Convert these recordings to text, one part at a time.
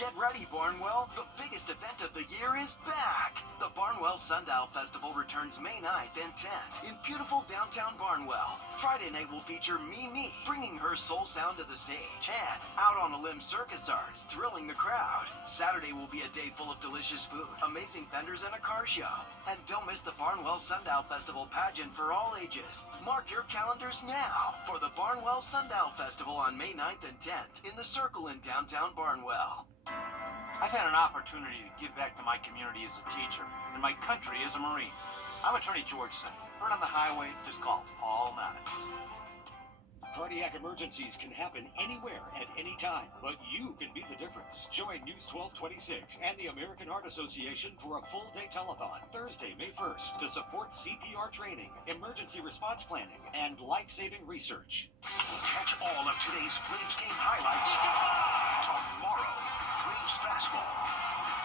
Get ready, Barnwell. The biggest event of the year is back. The Barnwell Sundial Festival returns May 9th and 10th in beautiful downtown Barnwell. Friday night will feature Mimi, bringing her soul sound to the stage, and Out on a Limb Circus Arts, thrilling the crowd. Saturday will be a day full of delicious food, amazing vendors, and a car show. And don't miss the Barnwell Sundial Festival pageant for all ages. Mark your calendars now for the Barnwell Sundial Festival on May 9th and 10th in the Circle in downtown Barnwell. I've had an opportunity to give back to my community as a teacher and my country as a Marine. I'm Attorney George Sennett. Hurt on the highway, just call Paul Maddox. Cardiac emergencies can happen anywhere at any time, but you can be the difference. Join News 1226 and the American Heart Association for a full-day telethon Thursday, May 1st to support CPR training, emergency response planning, and life-saving research. Catch all of today's Braves game highlights tomorrow. Braves Fastball.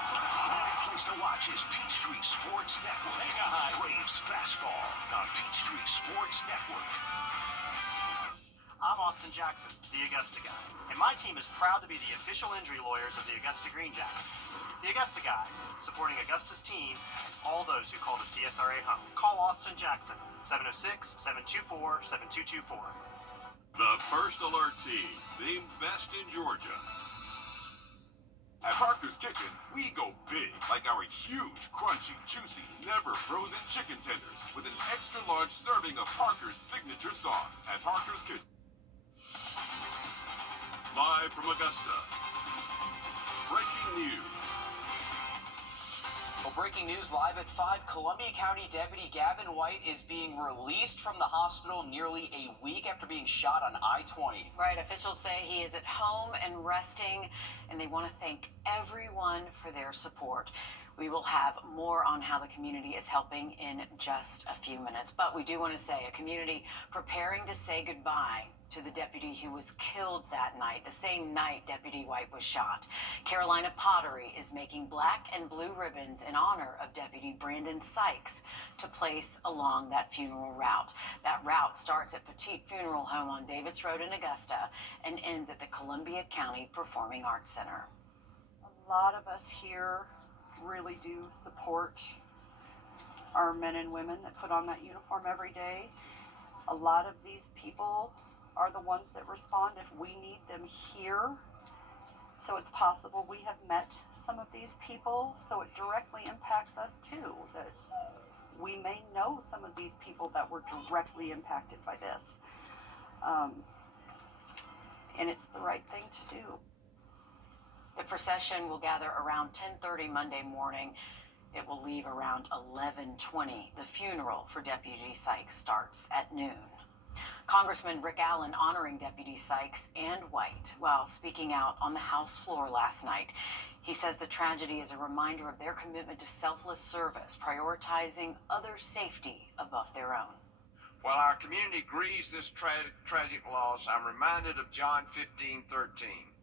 The only place to watch is Peachtree Sports Network. Braves Fastball on Peachtree Sports Network. I'm Austin Jackson, the Augusta Guy, and my team is proud to be the official injury lawyers of the Augusta Green Jackets. The Augusta Guy, supporting Augusta's team, all those who call the CSRA home. Call Austin Jackson, 706-724-7224. The First Alert team, named best in Georgia. At Parker's Kitchen, we go big, like our huge, crunchy, juicy, never frozen chicken tenders with an extra large serving of Parker's signature sauce at Parker's Kitchen. Live from Augusta, breaking news. Well, breaking news live at 5. Columbia County Deputy Gavin White is being released from the hospital nearly a week after being shot on I-20. Right. Officials say he is at home and resting, and they want to thank everyone for their support. We will have more on how the community is helping in just a few minutes. But we do want to say a community preparing to say goodbye to the deputy who was killed that night, the same night Deputy White was shot. Carolina Pottery is making black and blue ribbons in honor of Deputy Brandon Sykes to place along that funeral route. That route starts at Petite Funeral Home on Davis Road in Augusta and ends at the Columbia County Performing Arts Center. A lot of us here really do support our men and women that put on that uniform every day. A lot of these people are the ones that respond if we need them here. So it's possible we have met some of these people, so it directly impacts us too, that we may know some of these people that were directly impacted by this. And it's the right thing to do. The procession will gather around 10:30 Monday morning. It will leave around 11:20. The funeral for Deputy Sykes starts at noon. Congressman Rick Allen honoring Deputy Sykes and White while speaking out on the House floor last night. He says the tragedy is a reminder of their commitment to selfless service, prioritizing others' safety above their own. While our community grieves this tragic loss, I'm reminded of John 15:13.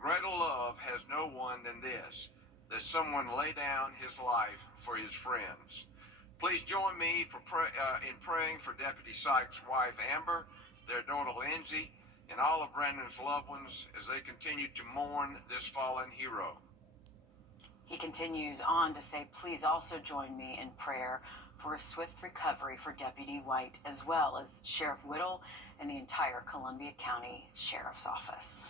Greater love has no one than this, that someone lay down his life for his friends. Please join me in praying for Deputy Sykes' wife, Amber, their daughter, Lindsay, and all of Brandon's loved ones as they continue to mourn this fallen hero. He continues on to say, please also join me in prayer for a swift recovery for Deputy White, as well as Sheriff Whittle and the entire Columbia County Sheriff's Office.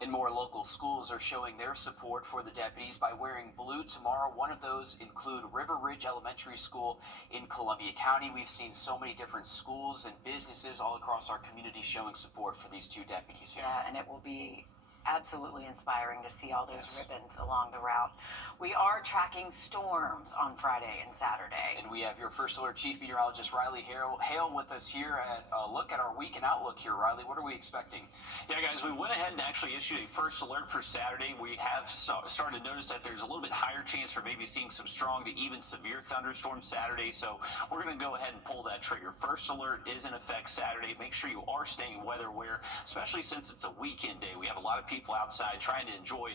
And more local schools are showing their support for the deputies by wearing blue tomorrow. One of those include River Ridge Elementary School in Columbia County. We've seen so many different schools and businesses all across our community showing support for these two deputies here. Yeah, and it will be absolutely inspiring to see all those ribbons along the route. We are tracking storms on Friday and Saturday. And we have your First Alert Chief Meteorologist Riley Hale with us here at a look at our weekend outlook here. Riley, what are we expecting? Yeah, guys, we went ahead and actually issued a first alert for Saturday. We have started to notice that there's a little bit higher chance for maybe seeing some strong to even severe thunderstorms Saturday, so we're going to go ahead and pull that trigger. First alert is in effect Saturday. Make sure you are staying weather aware, especially since it's a weekend day. We have a lot of people outside trying to enjoy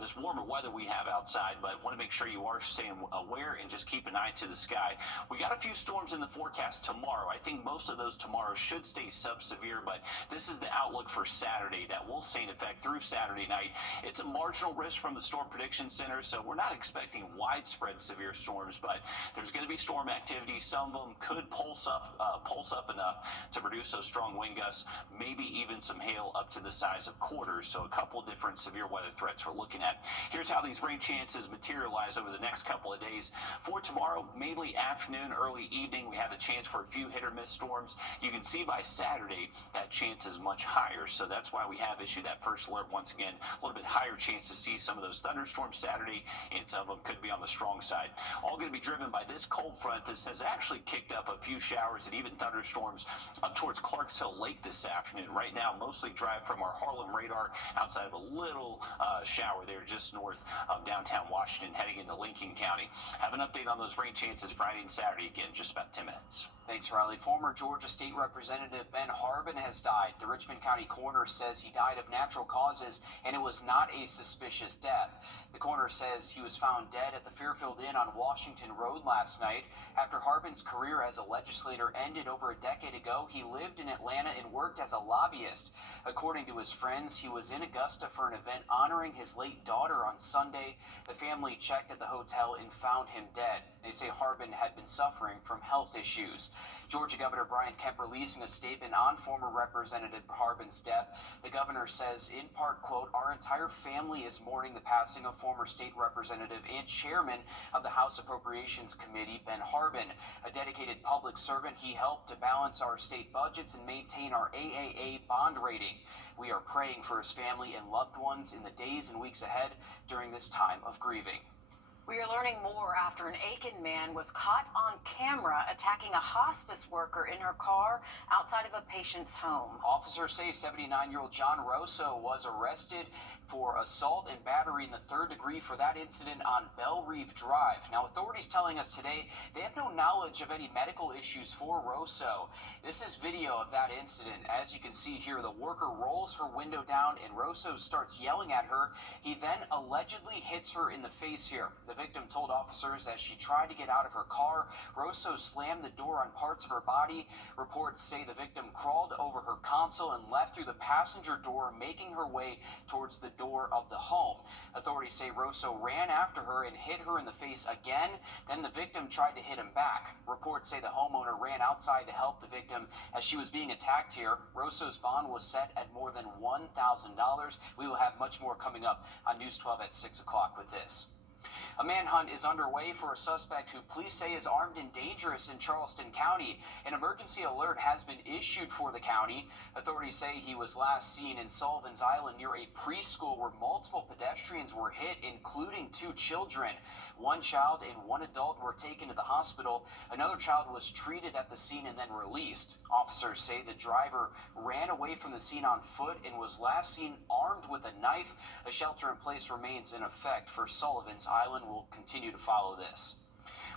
this warmer weather we have outside, but want to make sure you are staying aware and just keep an eye to the sky. We got a few storms in the forecast tomorrow. I think most of those tomorrow should stay sub-severe, but this is the outlook for Saturday that will stay in effect through Saturday night. It's a marginal risk from the Storm Prediction Center, so we're not expecting widespread severe storms, but there's going to be storm activity. Some of them could pulse up enough to produce those strong wind gusts, maybe even some hail up to the size of quarters. So a couple different severe weather threats we're looking at. Here's how these rain chances materialize over the next couple of days. For tomorrow, mainly afternoon, early evening, we have a chance for a few hit or miss storms. You can see by Saturday that chance is much higher, so that's why we have issued that first alert once again. A little bit higher chance to see some of those thunderstorms Saturday, and some of them could be on the strong side. All going to be driven by this cold front. This has actually kicked up a few showers and even thunderstorms up towards Clarks Hill Lake this afternoon. Right now, mostly dry from our Harlem radar, outside of a little shower there just north of downtown Washington, heading into Lincoln County. Have an update on those rain chances Friday and Saturday again, just about 10 minutes. Thanks, Riley. Former Georgia State Representative Ben Harbin has died. The Richmond County coroner says he died of natural causes and it was not a suspicious death. The coroner says he was found dead at the Fairfield Inn on Washington Road last night. After Harbin's career as a legislator ended over a decade ago, he lived in Atlanta and worked as a lobbyist. According to his friends, he was in Augusta for an event honoring his late daughter on Sunday. The family checked at the hotel and found him dead. They say Harbin had been suffering from health issues. Georgia Governor Brian Kemp releasing a statement on former Representative Harbin's death. The governor says, in part, quote, "Our entire family is mourning the passing of former state representative and chairman of the House Appropriations Committee, Ben Harbin. A dedicated public servant, he helped to balance our state budgets and maintain our AAA bond rating. We are praying for his family and loved ones in the days and weeks ahead during this time of grieving." We are learning more after an Aiken man was caught on camera attacking a hospice worker in her car outside of a patient's home. Officers say 79-year-old John Rosso was arrested for assault and battery in the third degree for that incident on Bell Reeve Drive. Now, authorities telling us today they have no knowledge of any medical issues for Rosso. This is video of that incident. As you can see here, the worker rolls her window down and Rosso starts yelling at her. He then allegedly hits her in the face here. The victim told officers as she tried to get out of her car, Rosso slammed the door on parts of her body. Reports say the victim crawled over her console and left through the passenger door, making her way towards the door of the home. Authorities say Rosso ran after her and hit her in the face again. Then the victim tried to hit him back. Reports say the homeowner ran outside to help the victim as she was being attacked here. Rosso's bond was set at more than $1,000. We will have much more coming up on News 12 at 6 o'clock with this. A manhunt is underway for a suspect who police say is armed and dangerous in Charleston County. An emergency alert has been issued for the county. Authorities say he was last seen in Sullivan's Island near a preschool where multiple pedestrians were hit, including 2 children. 1 child and 1 adult were taken to the hospital. Another child was treated at the scene and then released. Officers say the driver ran away from the scene on foot and was last seen armed with a knife. A shelter-in-place remains in effect for Sullivan's Island. Will continue to follow this.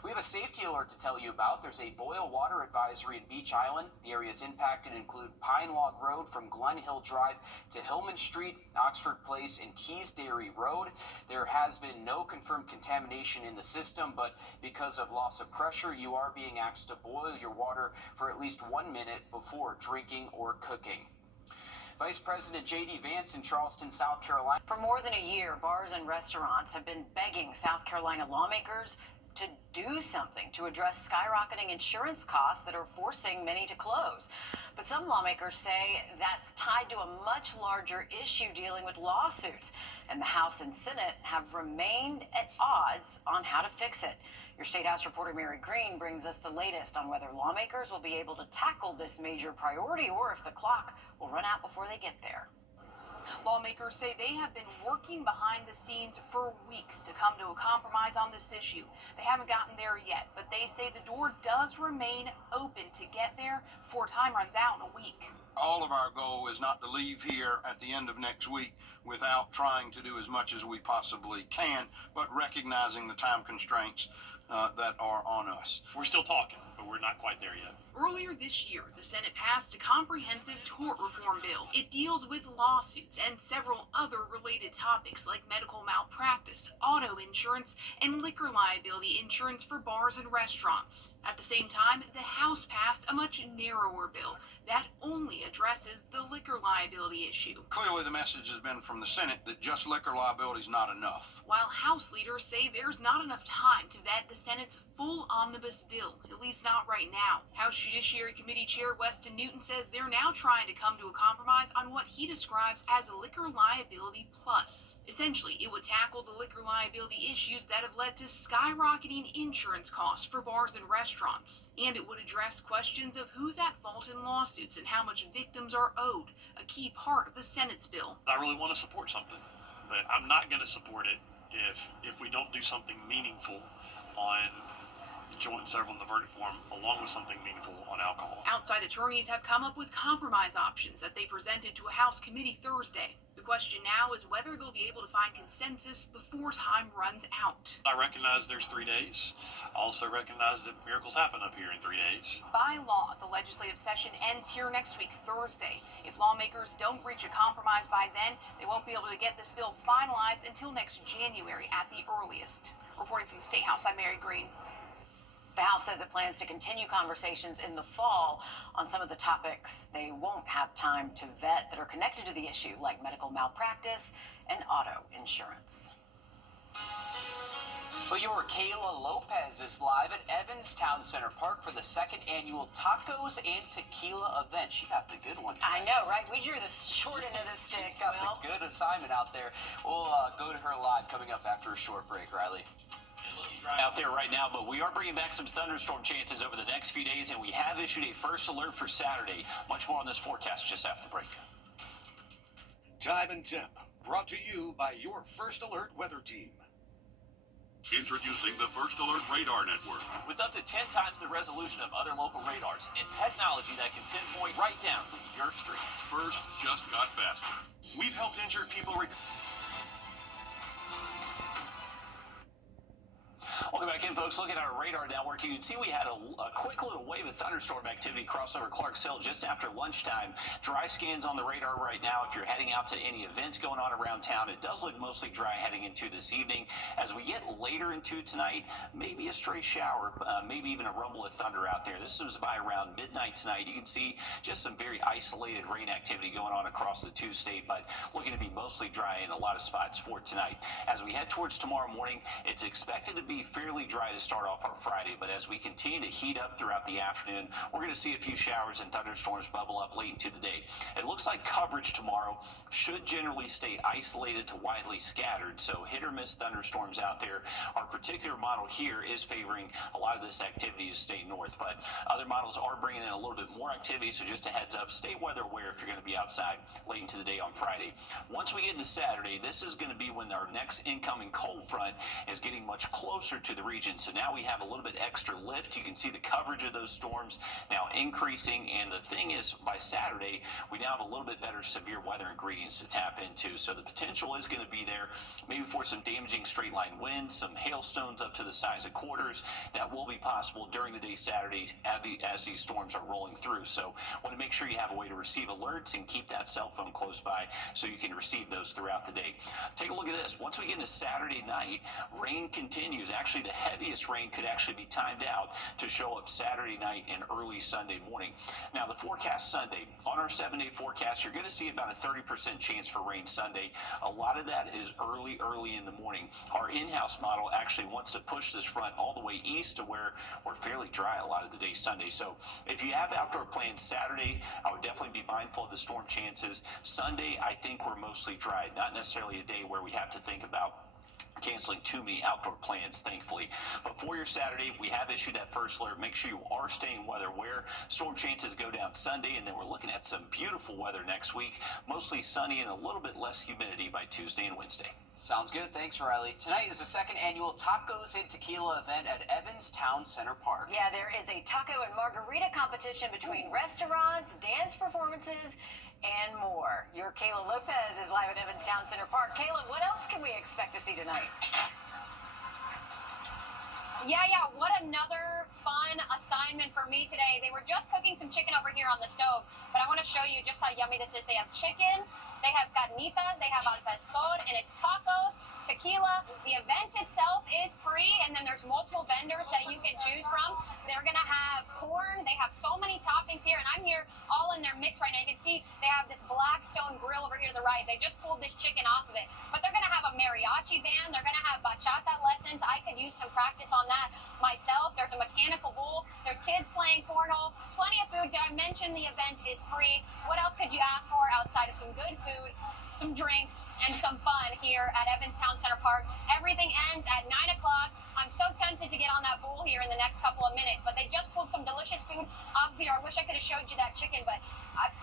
We have a safety alert to tell you about. There's a boil water advisory in Beach Island. The areas impacted include Pine Log Road from Glen Hill Drive to Hillman Street, Oxford Place, and Keys Dairy Road. There has been no confirmed contamination in the system, but because of loss of pressure, you are being asked to boil your water for at least 1 minute before drinking or cooking. Vice President J.D. Vance in Charleston, South Carolina. For more than a year, bars and restaurants have been begging South Carolina lawmakers to do something to address skyrocketing insurance costs that are forcing many to close. But some lawmakers say that's tied to a much larger issue dealing with lawsuits, and the House and Senate have remained at odds on how to fix it. Your State House reporter Mary Green brings us the latest on whether lawmakers will be able to tackle this major priority or if the clock will run out before they get there. Lawmakers say they have been working behind the scenes for weeks to come to a compromise on this issue. They haven't gotten there yet, but they say the door does remain open to get there before time runs out in a week. All of our goal is not to leave here at the end of next week without trying to do as much as we possibly can, but recognizing the time constraints that are on us. We're still talking, but we're not quite there yet. Earlier this year, the Senate passed a comprehensive tort reform bill. It deals with lawsuits and several other related topics like medical malpractice, auto insurance, and liquor liability insurance for bars and restaurants. At the same time, the House passed a much narrower bill that only addresses the liquor liability issue. Clearly, the message has been from the Senate that just liquor liability is not enough. While House leaders say there's not enough time to vet the Senate's full omnibus bill, at least not right now. House Judiciary Committee Chair Weston Newton says they're now trying to come to a compromise on what he describes as liquor liability plus. Essentially, it would tackle the liquor liability issues that have led to skyrocketing insurance costs for bars and restaurants. And it would address questions of who's at fault in lawsuits and how much victims are owed, a key part of the Senate's bill. I really want to support something, but I'm not going to support it if we don't do something meaningful on joint and several in the verdict form, along with something meaningful on alcohol. Outside attorneys have come up with compromise options that they presented to a House committee Thursday. The question now is whether they'll be able to find consensus before time runs out. I recognize there's 3 days. I also recognize that miracles happen up here in 3 days. By law, the legislative session ends here next week, Thursday. If lawmakers don't reach a compromise by then, they won't be able to get this bill finalized until next January at the earliest. Reporting from the State House, I'm Mary Green. The House says it plans to continue conversations in the fall on some of the topics they won't have time to vet that are connected to the issue, like medical malpractice and auto insurance. Well, your Kayla Lopez is live at Evans Town Center Park for the second annual Tacos and Tequila event. She got the good one tonight. I know, right? We drew the short end of the stick. She's got the good assignment out there. We'll go to her live coming up after a short break, Riley. Out there right now, but we are bringing back some thunderstorm chances over the next few days, and we have issued a first alert for Saturday. Much more on this forecast just after the break. Time and temp, brought to you by your First Alert weather team. Introducing the First Alert Radar Network. With up to 10 times the resolution of other local radars and technology that can pinpoint right down to your street. First just got faster. We've helped injured people Welcome back in, folks. Look at our radar network. You can see we had a quick little wave of thunderstorm activity cross over Clarks Hill just after lunchtime. Dry scans on the radar right now. If you're heading out to any events going on around town, it does look mostly dry heading into this evening. As we get later into tonight, maybe a stray shower, maybe even a rumble of thunder out there. This was by around midnight tonight. You can see just some very isolated rain activity going on across the two-state, but looking to be mostly dry in a lot of spots for tonight. As we head towards tomorrow morning, it's expected to be fairly dry to start off our Friday, but as we continue to heat up throughout the afternoon, we're going to see a few showers and thunderstorms bubble up late into the day. It looks like coverage tomorrow should generally stay isolated to widely scattered, so hit or miss thunderstorms out there. Our particular model here is favoring a lot of this activity to stay north, but other models are bringing in a little bit more activity, so just a heads up, stay weather aware if you're going to be outside late into the day on Friday. Once we get into Saturday, this is going to be when our next incoming cold front is getting much closer to the region, so now we have a little bit extra lift. You can see the coverage of those storms now increasing, and the thing is, by Saturday, we now have a little bit better severe weather ingredients to tap into, so the potential is going to be there, maybe for some damaging straight line winds, some hailstones up to the size of quarters. That will be possible during the day Saturday as these storms are rolling through, so want to make sure you have a way to receive alerts and keep that cell phone close by so you can receive those throughout the day. Take a look at this. Once we get into Saturday night, rain continues. Actually, the heaviest rain could actually be timed out to show up Saturday night and early Sunday morning. Now, the forecast Sunday, on our 7-day forecast, you're going to see about a 30% chance for rain Sunday. A lot of that is early in the morning. Our in-house model actually wants to push this front all the way east to where we're fairly dry a lot of the day Sunday. So if you have outdoor plans Saturday, I would definitely be mindful of the storm chances. Sunday, I think we're mostly dry, not necessarily a day where we have to think about canceling too many outdoor plans, thankfully. But for your Saturday, we have issued that first alert. Make sure you are staying weather aware. Storm chances go down Sunday, and then we're looking at some beautiful weather next week, mostly sunny and a little bit less humidity by Tuesday and Wednesday. Sounds good. Thanks, Riley. Tonight is the second annual Tacos and Tequila event at Evans Town Center Park. Yeah, there is a taco and margarita competition between restaurants, dance performances, and more. Your Kayla Lopez is live at Evans Town Center Park. Kayla, what else can we expect to see tonight? Yeah, what another fun assignment for me today. They were just cooking some chicken over here on the stove, but I want to show you just how yummy this is. They have chicken, they have carnitas, they have al pastor, and it's tacos, tequila. The event itself is free, and then there's multiple vendors that you can choose from. They're going to have corn. They have so many toppings here, and I'm here all in their mix right now. You can see they have this Blackstone grill over here to the right. They just pulled this chicken off of it, but they're going to have a mariachi band. They're going to have bachata lessons. I could use some practice on that myself. There's a mechanical bull. There's kids playing cornhole. Plenty of food. Did I mention the event is free? What else could you ask for outside of some good food, some drinks, and some fun here at Evanstown Center Park? Everything ends at 9 o'clock. I'm so tempted to get on that bull here in the next couple of minutes, but they just pulled some delicious food off of here. I wish I could have showed you that chicken, but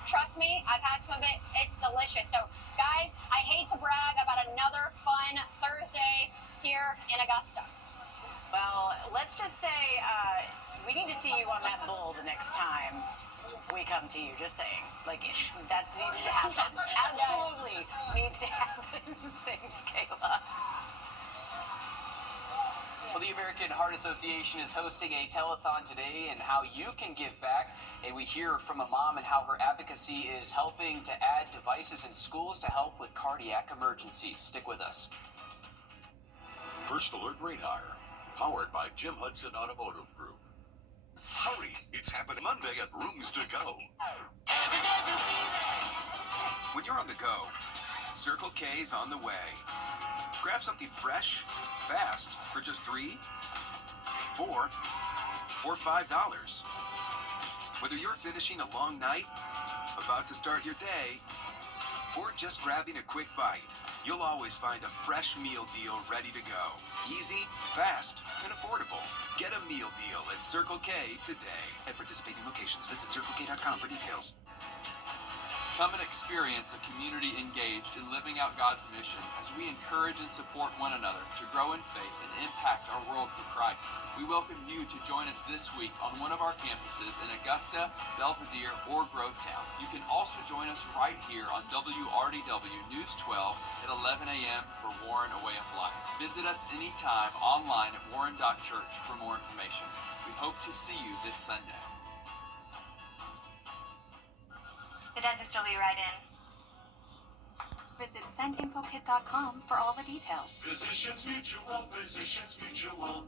trust me, I've had some of it. It's delicious. So, guys, I hate to brag about another fun Thursday here in Augusta. Well, let's just say we need to see you on that bull the next time we come to you. Just saying. Like, that needs to happen. Absolutely needs to happen. Thanks, Kayla. Well, the American Heart Association is hosting a telethon today and how you can give back. And we hear from a mom and how her advocacy is helping to add devices in schools to help with cardiac emergencies. Stick with us. First Alert Radar, powered by Jim Hudson Automotive Group. Hurry, it's happening Monday at Rooms to Go. When you're on the go, Circle K's on the way. Grab something fresh, fast, for just $3, $4, or $5. Whether you're finishing a long night, about to start your day, or just grabbing a quick bite, you'll always find a fresh meal deal ready to go. Easy, fast, and affordable. Get a meal deal at Circle K today. At participating locations, visit CircleK.com for details. Come and experience a community engaged in living out God's mission as we encourage and support one another to grow in faith and impact our world for Christ. We welcome you to join us this week on one of our campuses in Augusta, Belvedere, or Grovetown. You can also join us right here on WRDW News 12 at 11 a.m. for Warren A Way of Life. Visit us anytime online at warren.church for more information. We hope to see you this Sunday. The dentist will be right in. Visit sendinfokit.com for all the details. Physicians Mutual, Physicians Mutual.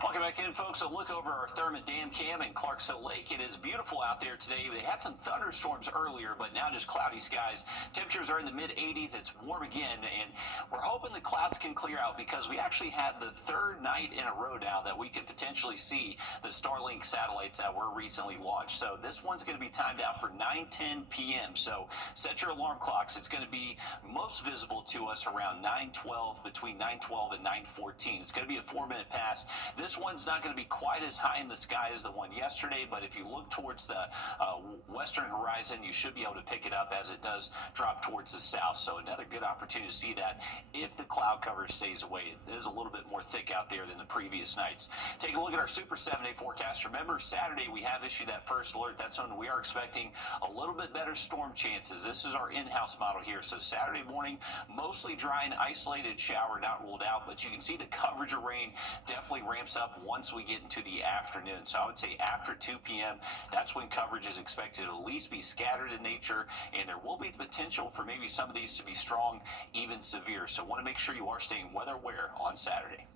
Welcome back in, folks. A look over our Thurman Dam Cam in Clarksville Lake. It is beautiful out there today. They had some thunderstorms earlier, but now just cloudy skies. Temperatures are in the mid-80s. It's warm again, and we're hoping the clouds can clear out because we actually have the third night in a row now that we could potentially see the Starlink satellites that were recently launched. So this one's going to be timed out for 9:10 p.m. So set your alarm clocks. It's going to be most visible to us around 9:12, between 9:12 and 9:14. It's going to be a 4-minute pass. This one's not going to be quite as high in the sky as the one yesterday, but if you look towards the western horizon, you should be able to pick it up as it does drop towards the south. So another good opportunity to see that if the cloud cover stays away. It is a little bit more thick out there than the previous nights. Take a look at our Super 7-day forecast. Remember, Saturday we have issued that first alert. That's when we are expecting a little bit better storm chances. This is our in-house model here. So Saturday morning, mostly dry and isolated shower, not ruled out, but you can see the coverage of rain definitely ramps up once we get into the afternoon. So I would say after 2 p.m., that's when coverage is expected to at least be scattered in nature, and there will be the potential for maybe some of these to be strong, even severe. So want to make sure you are staying weather aware on Saturday.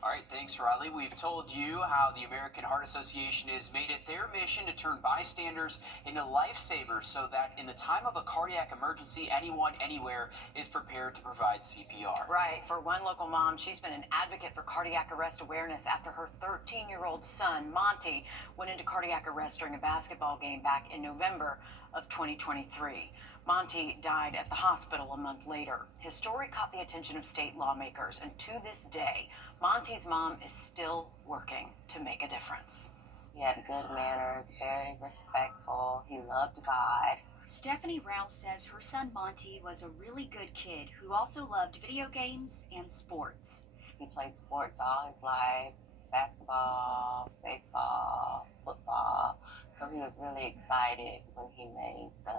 All right, thanks, Riley. We've told you how the American Heart Association has made it their mission to turn bystanders into lifesavers so that in the time of a cardiac emergency, anyone, anywhere is prepared to provide CPR. Right. For one local mom, she's been an advocate for cardiac arrest awareness after her 13-year-old son, Monty, went into cardiac arrest during a basketball game back in November of 2023. Monty died at the hospital a month later. His story caught the attention of state lawmakers, and to this day, Monty's mom is still working to make a difference. He had good manners, very respectful. He loved God. Stephanie Rouse says her son Monty was a really good kid who also loved video games and sports. He played sports all his life, basketball, baseball, football. So he was really excited when he made the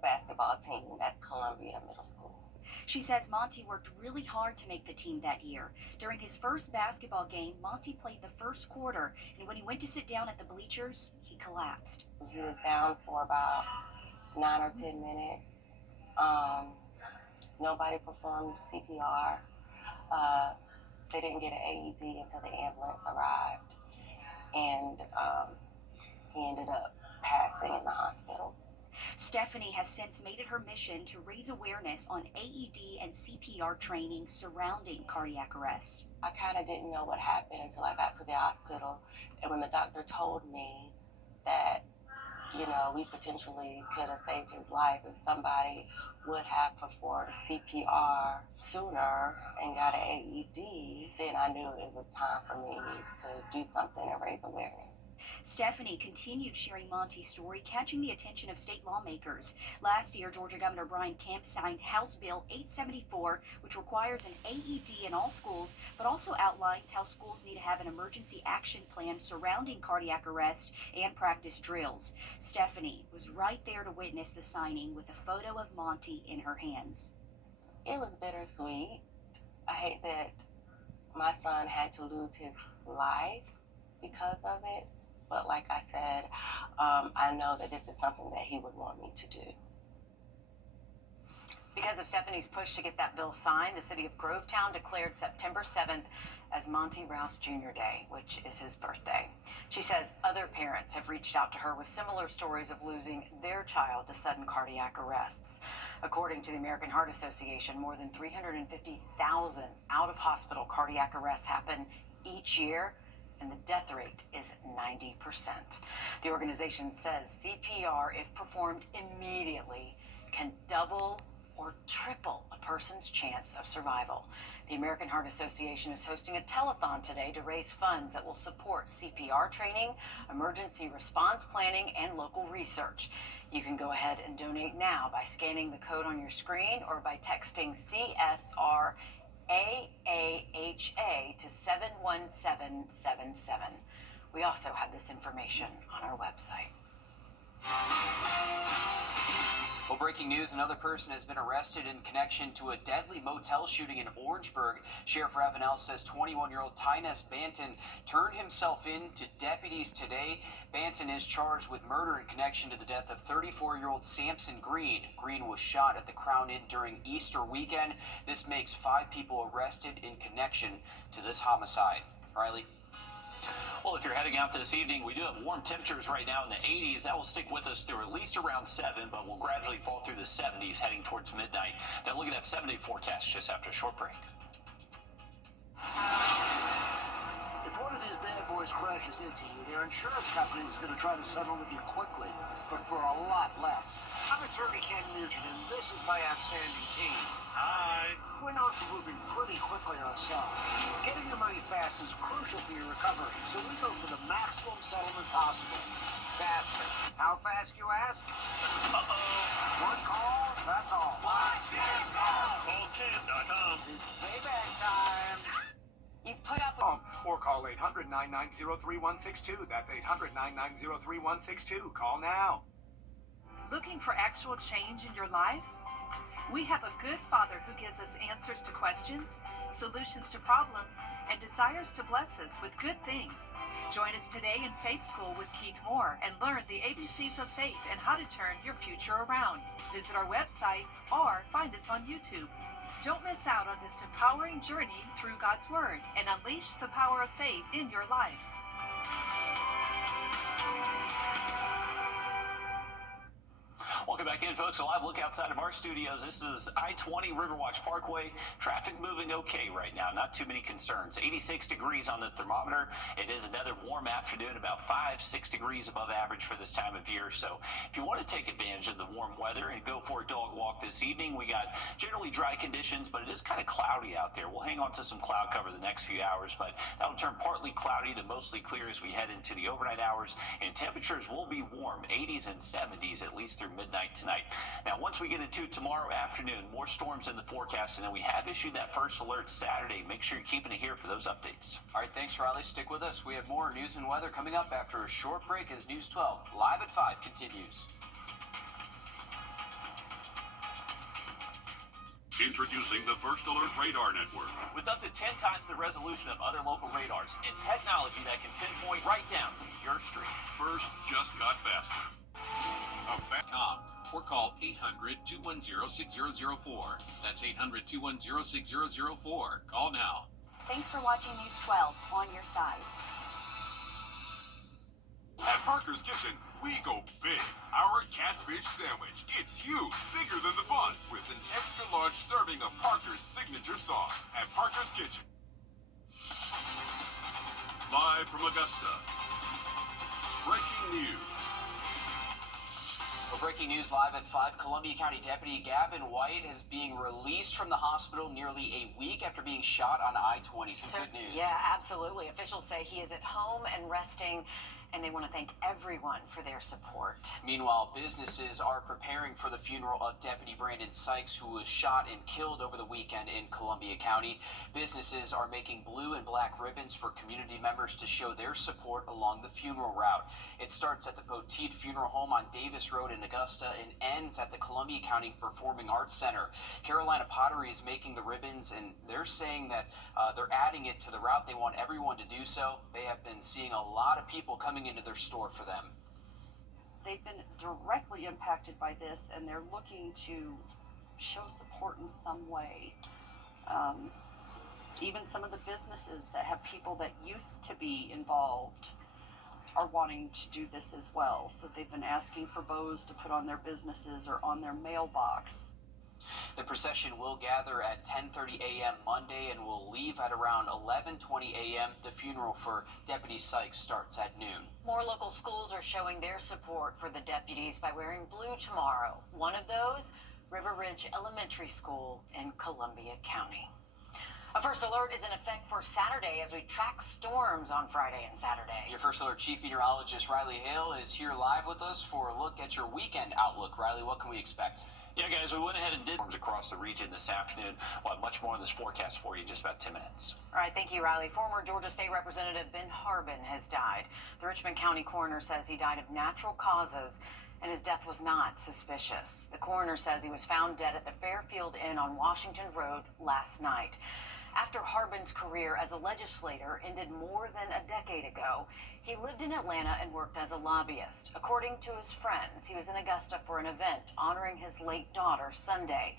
basketball team at Columbia Middle School. She says Monty worked really hard to make the team that year. During his first basketball game, Monty played the first quarter, and when he went to sit down at the bleachers, he collapsed. He was down for about 9 or 10 minutes. Nobody performed CPR. They didn't get an AED until the ambulance arrived, and he ended up passing in the hospital. Stephanie has since made it her mission to raise awareness on AED and CPR training surrounding cardiac arrest. I kind of didn't know what happened until I got to the hospital, and when the doctor told me that, you know, we potentially could have saved his life if somebody would have performed CPR sooner and got an AED, then I knew it was time for me to do something and raise awareness. Stephanie continued sharing Monty's story, catching the attention of state lawmakers. Last year, Georgia Governor Brian Kemp signed House Bill 874, which requires an AED in all schools, but also outlines how schools need to have an emergency action plan surrounding cardiac arrest and practice drills. Stephanie was right there to witness the signing with a photo of Monty in her hands. It was bittersweet. I hate that my son had to lose his life because of it. But like I said, I know that this is something that he would want me to do. Because of Stephanie's push to get that bill signed, the city of Grovetown declared September 7th as Monty Rouse Jr. Day, which is his birthday. She says other parents have reached out to her with similar stories of losing their child to sudden cardiac arrests. According to the American Heart Association, more than 350,000 out-of-hospital cardiac arrests happen each year, and the death rate is 90%. The organization says CPR, if performed immediately, can double or triple a person's chance of survival. The American Heart Association is hosting a telethon today to raise funds that will support CPR training, emergency response planning, and local research. You can go ahead and donate now by scanning the code on your screen or by texting CSR AAHA to 71777. We also have this information on our website. Well, breaking news, another person has been arrested in connection to a deadly motel shooting in Orangeburg. Sheriff Ravenel says 21-year-old Tynes Banton turned himself in to deputies today. Banton is charged with murder in connection to the death of 34-year-old Samson Green. Green was shot at the Crown Inn during Easter weekend. This makes 5 people arrested in connection to this homicide. Riley? Well, if you're heading out this evening, we do have warm temperatures right now in the 80s. That will stick with us through at least around 7, but will gradually fall through the 70s heading towards midnight. Now look at that 7-day forecast just after a short break. If one of these bad boys crashes into you, their insurance company is going to try to settle with you quickly, but for a lot less. I'm attorney Ken Nugent, and this is my outstanding team. Hi. We're known for moving pretty quickly ourselves. Getting your money fast is crucial for your recovery, so we go for the maximum settlement possible. Faster. How fast, you ask? One call, that's all. Call Ken.com. It's payback time. You've put up with... Or call 800-990-3162. That's 800-990-3162. Call now. Looking for actual change in your life? We have a good Father who gives us answers to questions, solutions to problems, and desires to bless us with good things. Join us today in Faith School with Keith Moore and learn the ABCs of faith and how to turn your future around. Visit our website or find us on YouTube. Don't miss out on this empowering journey through God's Word and unleash the power of faith in your life. Welcome back in, folks. A live look outside of our studios. This is I-20 Riverwatch Parkway. Traffic moving okay right now. Not too many concerns. 86 degrees on the thermometer. It is another warm afternoon, about 5-6 degrees above average for this time of year. So if you want to take advantage of the warm weather and go for a dog walk this evening, we got generally dry conditions, but it is kind of cloudy out there. We'll hang on to some cloud cover the next few hours, but that'll turn partly cloudy to mostly clear as we head into the overnight hours, and temperatures will be warm, 80s and 70s at least through midnight tonight. Now, once we get into tomorrow afternoon, more storms in the forecast, and then we have issued that first alert Saturday. Make sure you're keeping it here for those updates. All right, thanks, Riley. Stick with us. We have more news and weather coming up after a short break as News 12 Live at 5 continues. In Introducing the First Alert Radar Network. With up to 10 times the resolution of other local radars and technology that can pinpoint right down to your street. First just got faster. Or call 800-210-6004. That's 800-210-6004. Call now. Thanks for watching News 12 on your side. At Parker's Kitchen, we go big. Our catfish sandwich. It's huge, bigger than the bun, with an extra large serving of Parker's signature sauce. At Parker's Kitchen. Live from Augusta. Breaking news. Well, breaking news live at 5. Columbia County Deputy Gavin White is being released from the hospital nearly a week after being shot on I-20. Some good news. Yeah, absolutely. Officials say he is at home and resting, and they want to thank everyone for their support. Meanwhile, businesses are preparing for the funeral of Deputy Brandon Sykes, who was shot and killed over the weekend in Columbia County. Businesses are making blue and black ribbons for community members to show their support along the funeral route. It starts at the Poteet Funeral Home on Davis Road in Augusta and ends at the Columbia County Performing Arts Center. Carolina Pottery is making the ribbons, and they're saying that they're adding it to the route. They want everyone to do so. They have been seeing a lot of people coming into their store for them. They've been directly impacted by this, and they're looking to show support in some way. Even some of the businesses that have people that used to be involved are wanting to do this as well. So they've been asking for bows to put on their businesses or on their mailbox. The procession will gather at 10:30 a.m. Monday and will leave at around 11:20 a.m. The funeral for Deputy Sykes starts at noon. More local schools are showing their support for the deputies by wearing blue tomorrow. One of those, River Ridge Elementary School in Columbia County. A first alert is in effect for Saturday as we track storms on Friday and Saturday. Your First Alert Chief Meteorologist Riley Hale is here live with us for a look at your weekend outlook. Riley, what can we expect? Yeah, guys, we went ahead and did storms across the region this afternoon. We'll have much more on this forecast for you in just about 10 minutes. All right, thank you, Riley. Former Georgia State Representative Ben Harbin has died. The Richmond County coroner says he died of natural causes, and his death was not suspicious. The coroner says he was found dead at the Fairfield Inn on Washington Road last night. After Harbin's career as a legislator ended more than a decade ago, he lived in Atlanta and worked as a lobbyist. According to his friends, he was in Augusta for an event honoring his late daughter Sunday.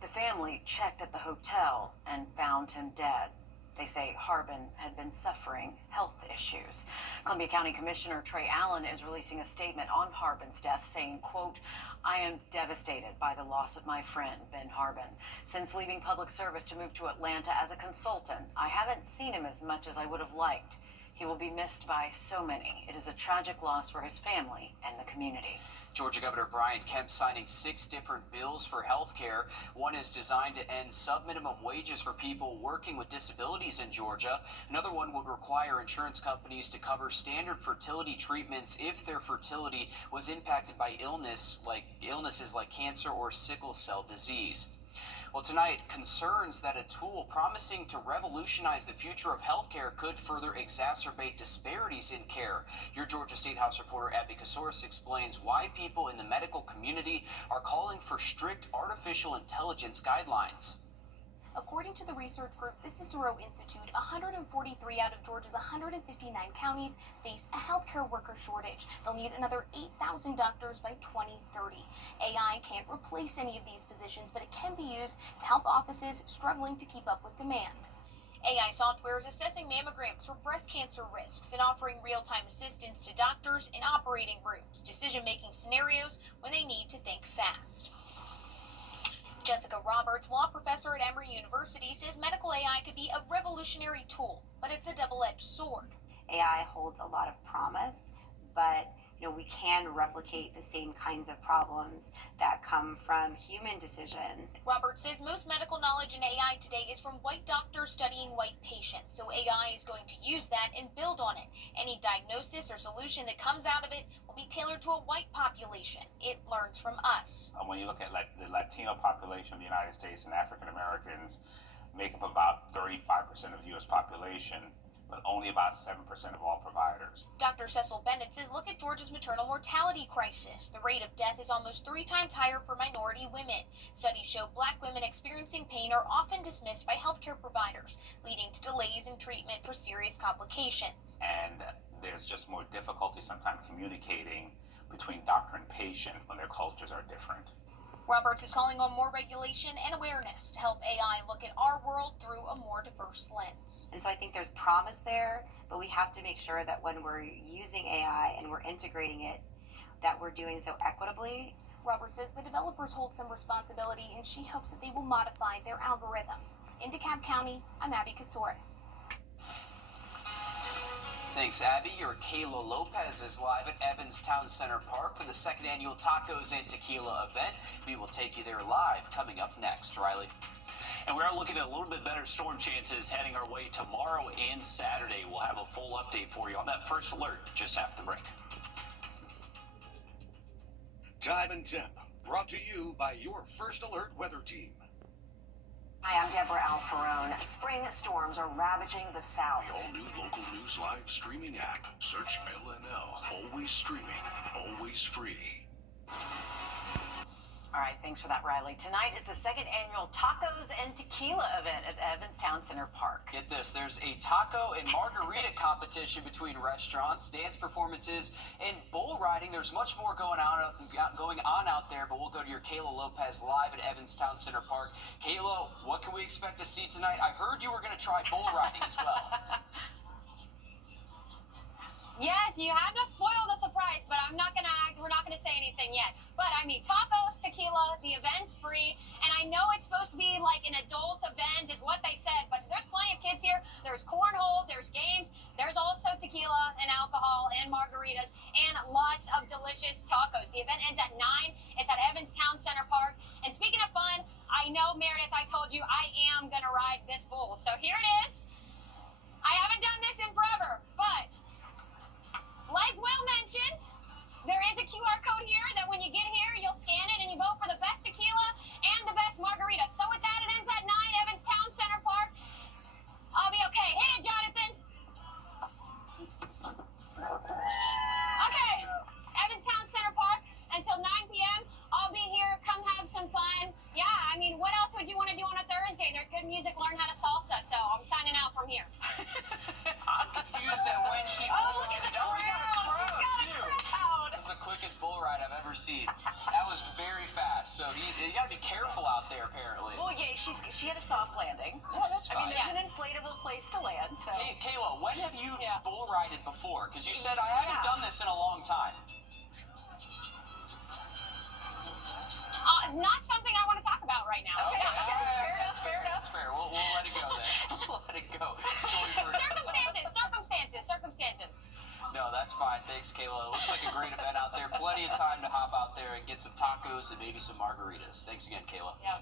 The family checked at the hotel and found him dead. They say Harbin had been suffering health issues. Columbia County Commissioner Trey Allen is releasing a statement on Harbin's death saying, quote, "I am devastated by the loss of my friend, Ben Harbin. Since leaving public service to move to Atlanta as a consultant, I haven't seen him as much as I would have liked. He will be missed by so many. It is a tragic loss for his family and the community." Georgia Governor Brian Kemp signing 6 different bills for health care. One is designed to end sub-minimum wages for people working with disabilities in Georgia. Another one would require insurance companies to cover standard fertility treatments if their fertility was impacted by illnesses like cancer or sickle cell disease. Well, tonight, concerns that a tool promising to revolutionize the future of healthcare could further exacerbate disparities in care. Your Georgia State House reporter Abby Kasoris explains why people in the medical community are calling for strict artificial intelligence guidelines. According to the research group, the Cicero Institute, 143 out of Georgia's 159 counties face a healthcare worker shortage. They'll need another 8,000 doctors by 2030. AI can't replace any of these positions, but it can be used to help offices struggling to keep up with demand. AI software is assessing mammograms for breast cancer risks and offering real-time assistance to doctors in operating rooms, decision-making scenarios when they need to think fast. Jessica Roberts, law professor at Emory University, says medical AI could be a revolutionary tool, but it's a double-edged sword. AI holds a lot of promise, but we can replicate the same kinds of problems that come from human decisions. Roberts says most medical knowledge in AI today is from white doctors studying white patients, so AI is going to use that and build on it. Any diagnosis or solution that comes out of it will be tailored to a white population. It learns from us. When you look at the Latino population of the United States and African Americans make up about 35% of the U.S. population, but only about 7% of all providers. Dr. Cecil Bennett says look at Georgia's maternal mortality crisis. The rate of death is almost 3 times higher for minority women. Studies show black women experiencing pain are often dismissed by healthcare providers, leading to delays in treatment for serious complications. And there's just more difficulty sometimes communicating between doctor and patient when their cultures are different. Roberts is calling on more regulation and awareness to help AI look at our world through a more diverse lens. And so I think there's promise there, but we have to make sure that when we're using AI and we're integrating it, that we're doing so equitably. Roberts says the developers hold some responsibility, and she hopes that they will modify their algorithms. In DeKalb County, I'm Abby Kasouris. Thanks, Abby. Your Kayla Lopez is live at Evans Town Center Park for the second annual Tacos and Tequila event. We will take you there live coming up next. Riley. And we are looking at a little bit better storm chances heading our way tomorrow and Saturday. We'll have a full update for you on that first alert just after the break. Time and temp, brought to you by your First Alert weather team. Hi, I'm Deborah Alfarone. Spring storms are ravaging the South. The all-new local news live streaming app. Search LNL. Always streaming, always free. All right, thanks for that, Riley. Tonight is the second annual Tacos and Tequila event at Evans Town Center Park. Get this, there's a taco and margarita competition between restaurants, dance performances, and bull riding. There's much more going on out there, but we'll go to your Kayla Lopez live at Evans Town Center Park. Kayla, what can we expect to see tonight? I heard you were going to try bull riding as well. Yes, you had to spoil the surprise, but we're not gonna say anything yet. But I mean, tacos, tequila, the event's free, and I know it's supposed to be like an adult event is what they said, but there's plenty of kids here. There's cornhole, there's games, there's also tequila and alcohol and margaritas and lots of delicious tacos. The event ends at 9. It's at Evans Town Center Park. And speaking of fun, I know, Meredith, I told you I am gonna ride this bull. So here it is. I haven't done this in forever, but like Will mentioned, there is a QR code here that when you get here, you'll scan it and you vote for the best tequila and the best margarita. So with that, it ends at 9, Evans Town Center Park. I'll be okay. Hit it, Jonathan. Okay, Evans Town Center Park until 9 p.m. I'll be here. Come have some fun. Yeah, I mean, what else would you want to do on a Thursday? There's good music. Learn how to salsa. So I'm signing out from here. I'm confused at when she bull rided. Oh, we got a crowd, too. That was the quickest bull ride I've ever seen. That was very fast. So you got to be careful out there, apparently. Well, yeah, she had a soft landing. Yeah, that's fine. I mean, there's an inflatable place to land, so. Hey, Kayla, when have you bull rided before? Because you said I haven't done this in a long time. Not something I want to talk about right now. Okay, Fair enough. That's fair. We'll let it go then. We'll let it go. Story for Circumstances. No, that's fine. Thanks, Kayla. It looks like a great event out there. Plenty of time to hop out there and get some tacos and maybe some margaritas. Thanks again, Kayla. Yeah.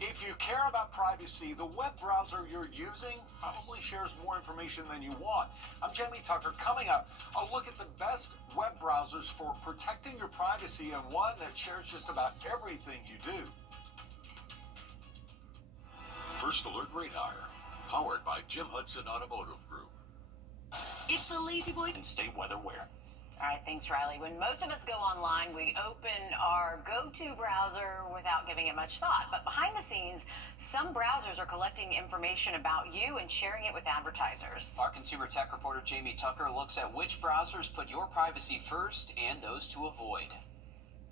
If you care about privacy, the web browser you're using probably shares more information than you want. I'm Jamie Tucker. Coming up, I'll look at the best web browsers for protecting your privacy and one that shares just about everything you do. First Alert Radar, powered by Jim Hudson Automotive Group. It's the Lazy Boy. And state weather where. All right, thanks, Riley. When most of us go online, we open our go-to browser without giving it much thought. But behind the scenes, some browsers are collecting information about you and sharing it with advertisers. Our consumer tech reporter Jamie Tucker looks at which browsers put your privacy first and those to avoid.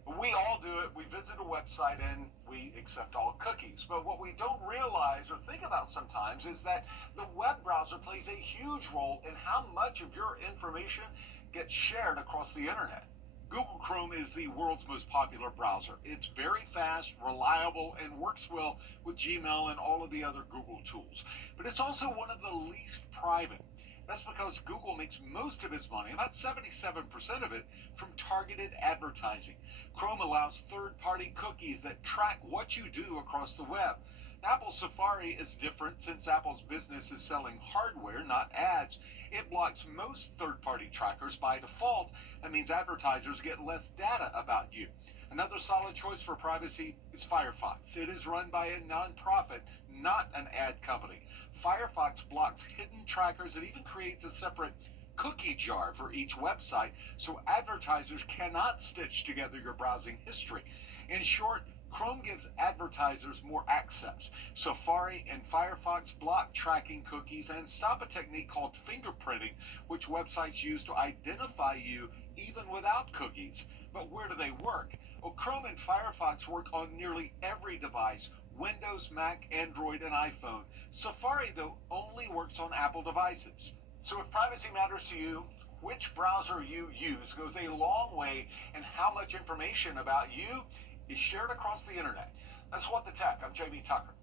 We all do it. We visit a website and we accept all cookies. But what we don't realize or think about sometimes is that the web browser plays a huge role in how much of your information gets shared across the internet. Google Chrome is the world's most popular browser. It's very fast, reliable, and works well with Gmail and all of the other Google tools. But it's also one of the least private. That's because Google makes most of its money, about 77% of it, from targeted advertising. Chrome allows third-party cookies that track what you do across the web. Apple Safari is different since Apple's business is selling hardware, not ads. It blocks most third-party trackers by default. That means advertisers get less data about you. Another solid choice for privacy is Firefox. It is run by a nonprofit, not an ad company. Firefox blocks hidden trackers. It even creates a separate cookie jar for each website so advertisers cannot stitch together your browsing history. In short, Chrome gives advertisers more access. Safari and Firefox block tracking cookies and stop a technique called fingerprinting, which websites use to identify you even without cookies. But where do they work? Well, Chrome and Firefox work on nearly every device: Windows, Mac, Android, and iPhone. Safari, though, only works on Apple devices. So if privacy matters to you, which browser you use goes a long way in how much information about you is shared across the internet. That's What the Tech. I'm Jamie Tucker.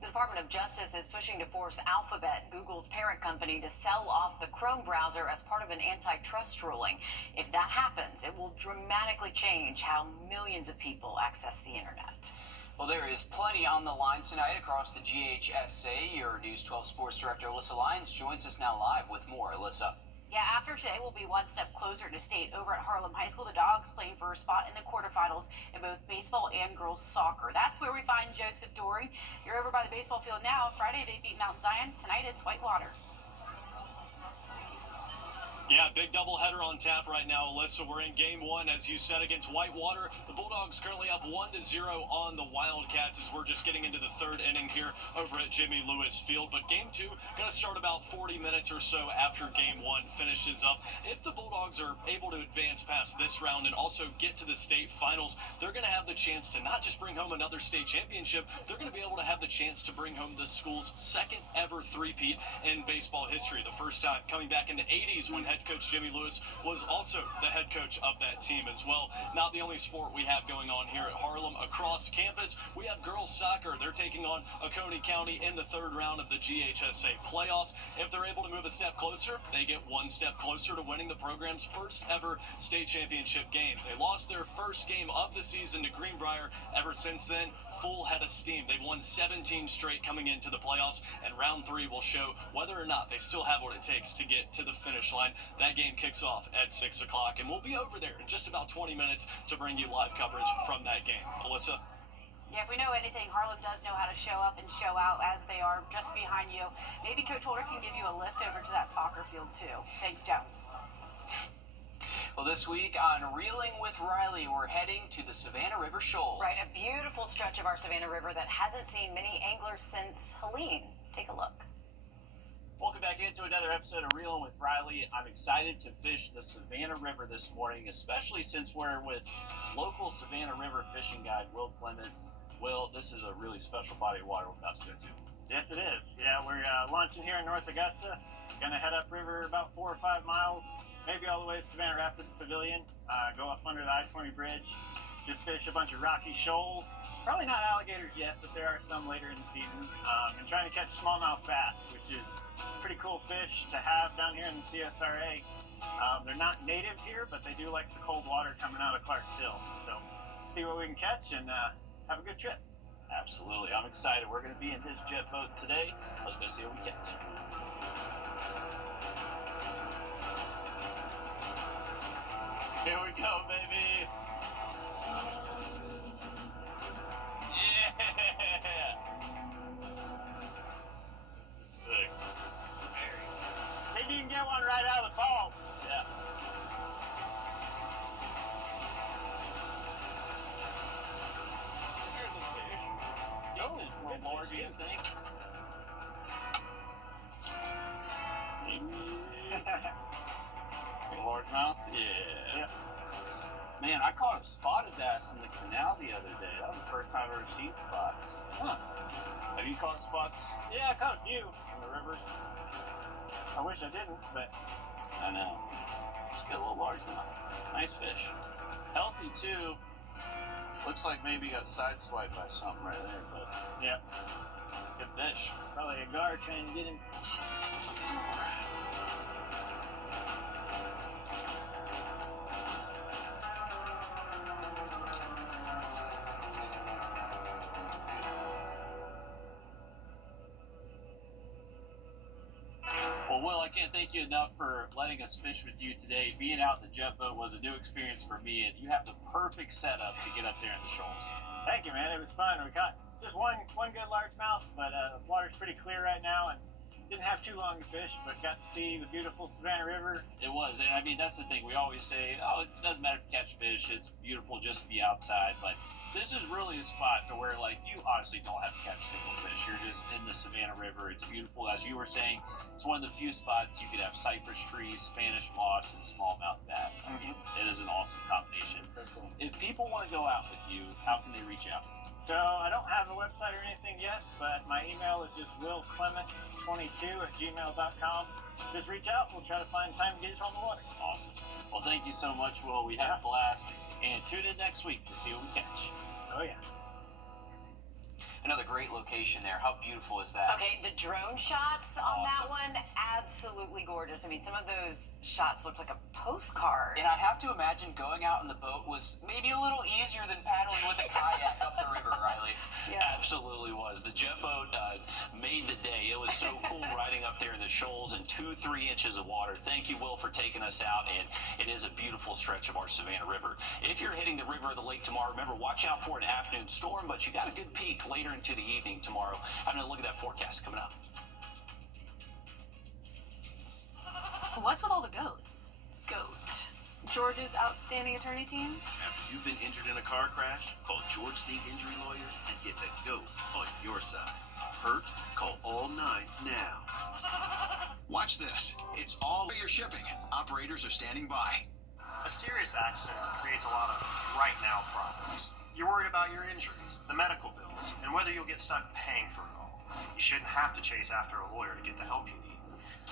The Department of Justice is pushing to force Alphabet, Google's parent company, to sell off the Chrome browser as part of an antitrust ruling. If that happens, it will dramatically change how millions of people access the internet. Well, there is plenty on the line tonight across the GHSA. Your News 12 Sports Director, Alyssa Lyons, joins us now live with more. Alyssa. Yeah, after today, we'll be one step closer to state. Over at Harlem High School, the Dogs playing for a spot in the quarterfinals in both baseball and girls soccer. That's where we find Joseph Dory. You're over by the baseball field now. Friday, they beat Mount Zion. Tonight, it's Whitewater. Yeah, big doubleheader on tap right now, Alyssa. We're in game one, as you said, against Whitewater. The Bulldogs currently up 1-0 on the Wildcats as we're just getting into the third inning here over at Jimmy Lewis Field. But game two going to start about 40 minutes or so after game one finishes up. If the Bulldogs are able to advance past this round and also get to the state finals, they're going to have the chance to not just bring home another state championship, they're going to be able to have the chance to bring home the school's second ever three-peat in baseball history. The first time coming back in the 80s when head coach Jimmy Lewis was also the head coach of that team as well. Not the only sport we have going on here at Harlem. Across campus, we have girls soccer. They're taking on Oconee County in the third round of the GHSA playoffs. If they're able to move a step closer, they get one step closer to winning the program's first ever state championship game. They lost their first game of the season to Greenbrier. Ever since then, full head of steam. They've won 17 straight coming into the playoffs, and round three will show whether or not they still have what it takes to get to the finish line. That game kicks off at 6 o'clock, and we'll be over there in just about 20 minutes to bring you live coverage from that game. Alyssa? Yeah, if we know anything, Harlem does know how to show up and show out as they are just behind you. Maybe Coach Holder can give you a lift over to that soccer field, too. Thanks, Joe. Well, this week on Reeling with Riley, we're heading to the Savannah River Shoals. Right, a beautiful stretch of our Savannah River that hasn't seen many anglers since Helene. Take a look. Welcome back into another episode of Reeling with Riley. I'm excited to fish the Savannah River this morning, especially since we're with local Savannah River fishing guide, Will Clements. Will, this is a really special body of water we're about to go to. Yes, it is. Yeah, we're launching here in North Augusta. Gonna head upriver about 4 or 5 miles, maybe all the way to Savannah Rapids Pavilion, go up under the I-20 bridge, just fish a bunch of rocky shoals. Probably not alligators yet, but there are some later in the season. And trying to catch smallmouth bass, which is pretty cool fish to have down here in the CSRA. They're not native here, but they do like the cold water coming out of Clark's Hill. So see what we can catch and have a good trip. Absolutely. I'm excited. We're going to be in his jet boat today. Let's go see what we catch. Here we go, baby. Yeah. Sick. Maybe you can get one right out of the falls. Yeah. There's a fish. Decent little more, do you think? Largemouth? Yeah. Man, I caught a spotted bass in the canal the other day. That was the first time I've ever seen spots. Huh. Have you caught spots? Yeah, I caught a few in the river. I wish I didn't, but I know. It's got a little largemouth. Nice fish. Healthy too. Looks like maybe got sideswiped by something right there, but yeah. Good fish. Probably a gar trying to get him. Well, Will, I can't thank you enough for letting us fish with you today. Being out in the jet boat was a new experience for me, and you have the perfect setup to get up there in the shoals. Thank you, man. It was fun. We caught just one good largemouth, but the water's pretty clear right now, and didn't have too long to fish, but got to see the beautiful Savannah River. It was, and I mean, that's the thing. We always say, oh, it doesn't matter to catch fish. It's beautiful just to be outside, but this is really a spot to where, like, you honestly don't have to catch a single fish. You're just in the Savannah River. It's beautiful. As you were saying, it's one of the few spots you could have cypress trees, Spanish moss, and smallmouth bass. I mean, it is an awesome combination. So cool. If people want to go out with you, how can they reach out? So I don't have a website or anything yet, but my email is just willclements22@gmail.com. Just reach out. We'll try to find time to get you on the water. Awesome. Well, thank you so much, Will. We had a blast. And tune in next week to see what we catch. Oh, yeah. Another great location there. How beautiful is that? Okay, the drone shots on that Awesome. one, absolutely gorgeous. I mean, some of those shots look like a postcard. And I have to imagine going out in the boat was maybe a little easier than paddling with a kayak up the river, Riley. Yeah, absolutely was. The jet boat made the day. It was so cool riding up there in the shoals and 2-3 inches of water. Thank you, Will, for taking us out, and it is a beautiful stretch of our Savannah River. If you're hitting the river or the lake tomorrow, remember, watch out for an afternoon storm, but you got a good peak later into the evening tomorrow. Having a look at that forecast coming up. What's with all the goats? Goat. George's outstanding attorney team? Have you been injured in a car crash? Call George Sink Injury Lawyers and get the GOAT on your side. Hurt? Call all nines now. Watch this. It's all your shipping. Operators are standing by. A serious accident creates a lot of right now problems. You're worried about your injuries, the medical bills, and whether you'll get stuck paying for it all. You shouldn't have to chase after a lawyer to get the help you need.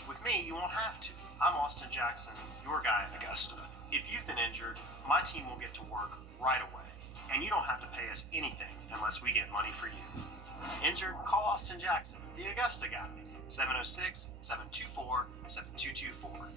With me, you won't have to. I'm Austin Jackson, your guy in Augusta. If you've been injured, my team will get to work right away. And you don't have to pay us anything unless we get money for you. Injured? Call Austin Jackson, the Augusta guy. 706-724-7224.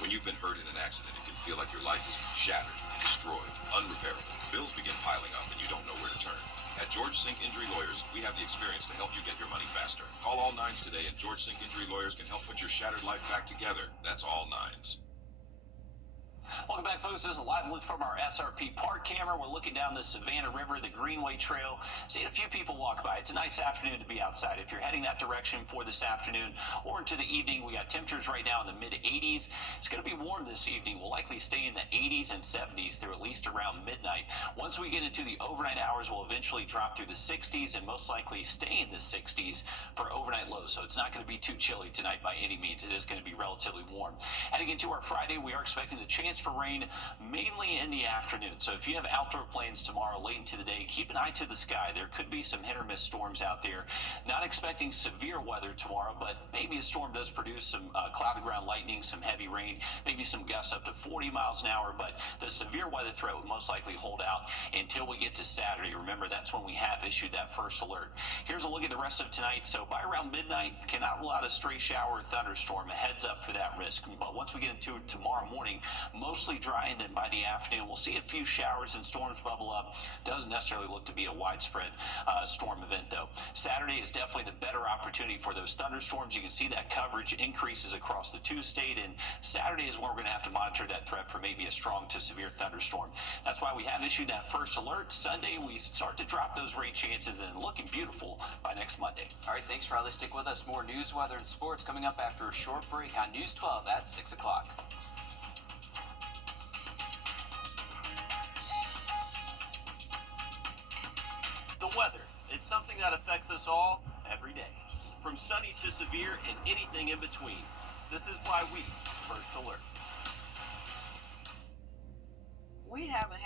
When you've been hurt in an accident, it can feel like your life is shattered, destroyed, unrepairable. Bills begin piling up and you don't know where to turn. At George Sink Injury Lawyers, we have the experience to help you get your money faster. Call all nines today and George Sink Injury Lawyers can help put your shattered life back together. That's all nines. Welcome back, folks. This is a live look from our SRP park camera. We're looking down the Savannah River, the Greenway Trail. Seeing a few people walk by. It's a nice afternoon to be outside. If you're heading that direction for this afternoon or into the evening, we got temperatures right now in the mid-80s. It's going to be warm this evening. We'll likely stay in the 80s and 70s through at least around midnight. Once we get into the overnight hours, we'll eventually drop through the 60s and most likely stay in the 60s for overnight lows. So it's not going to be too chilly tonight by any means. It is going to be relatively warm. Heading into our Friday, we are expecting the chance for rain mainly in the afternoon. So if you have outdoor plans tomorrow late into the day, keep an eye to the sky. There could be some hit or miss storms out there. Not expecting severe weather tomorrow, but maybe a storm does produce some cloud to ground lightning, some heavy rain, maybe some gusts up to 40 miles an hour. But the severe weather threat would most likely hold out until we get to Saturday. Remember, that's when we have issued that first alert. Here's a look at the rest of tonight. So by around midnight, cannot rule out a stray shower or thunderstorm. A heads up for that risk. But once we get into tomorrow morning, mostly dry, and then by the afternoon, we'll see a few showers and storms bubble up. Doesn't necessarily look to be a widespread storm event, though. Saturday is definitely the better opportunity for those thunderstorms. You can see that coverage increases across the two-state, and Saturday is when we're going to have to monitor that threat for maybe a strong to severe thunderstorm. That's why we have issued that first alert. Sunday, we start to drop those rain chances and looking beautiful by next Monday. All right, thanks, Riley. Stick with us. More news, weather, and sports coming up after a short break on News 12 at 6 o'clock. The weather, it's something that affects us all every day. From sunny to severe and anything in between. This is why we First Alert. We haven't